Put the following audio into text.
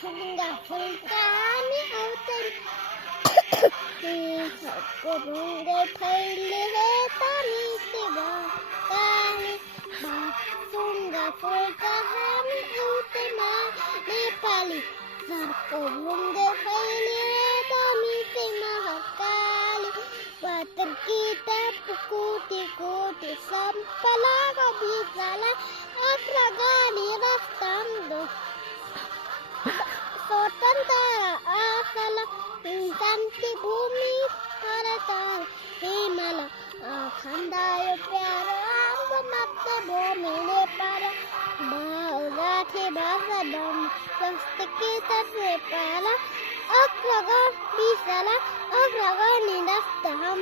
फुंगा फुलका हामी आउँछन् सबको ढुङ्गे फैले तानी सेवा कानी फुंगा फुलका हामी आउँछमा नेपाली सरको ढुङ्गे फैले तानी सेवा हकाली water kita pukuti kuti sampalaga bisala akragani rastando स्वतंत्र आसला शांति भूमि हरताल हिमाल खंडायो प्यार आंब मत भूमि ने पार बाउगाठी भाषा दम सस्तिकी तत्वे पाला अग्रगण बिसला अग्रगण निरस्त हम